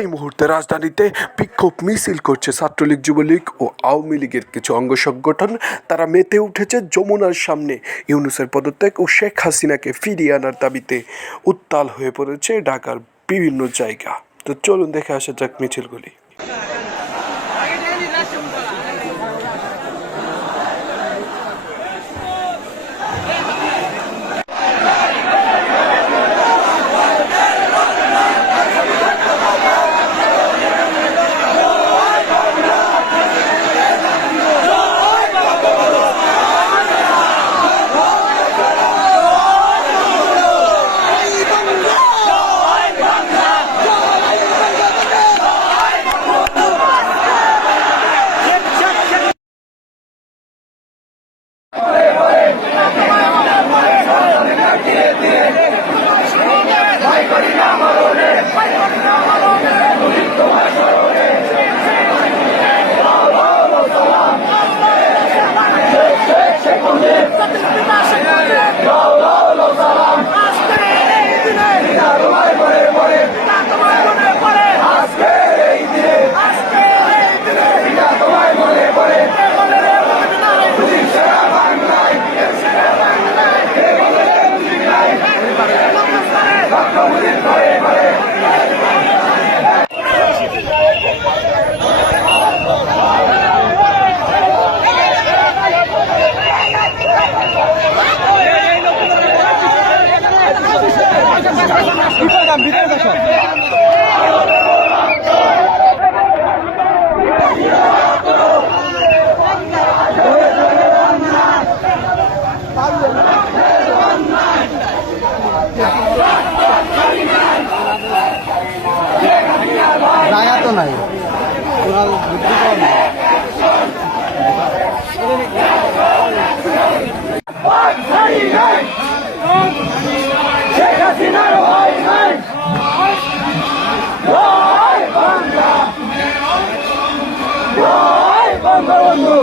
এই মুহূর্তে রাজধানীতে বিক্ষোভ মিছিল করছে ছাত্রলীগ, যুবলীগ ও আওয়ামী লীগের কিছু অঙ্গ সংগঠন। তারা মেতে উঠেছে যমুনার সামনে। ইউনূসের পদত্যাগ ও শেখ হাসিনাকে ফিরিয়ে আনার দাবিতে উত্তাল হয়ে পড়েছে ঢাকার বিভিন্ন জায়গা। তো চলুন দেখে আসা যাক মিছিলগুলি। জায়গা তো নাই বন্ধু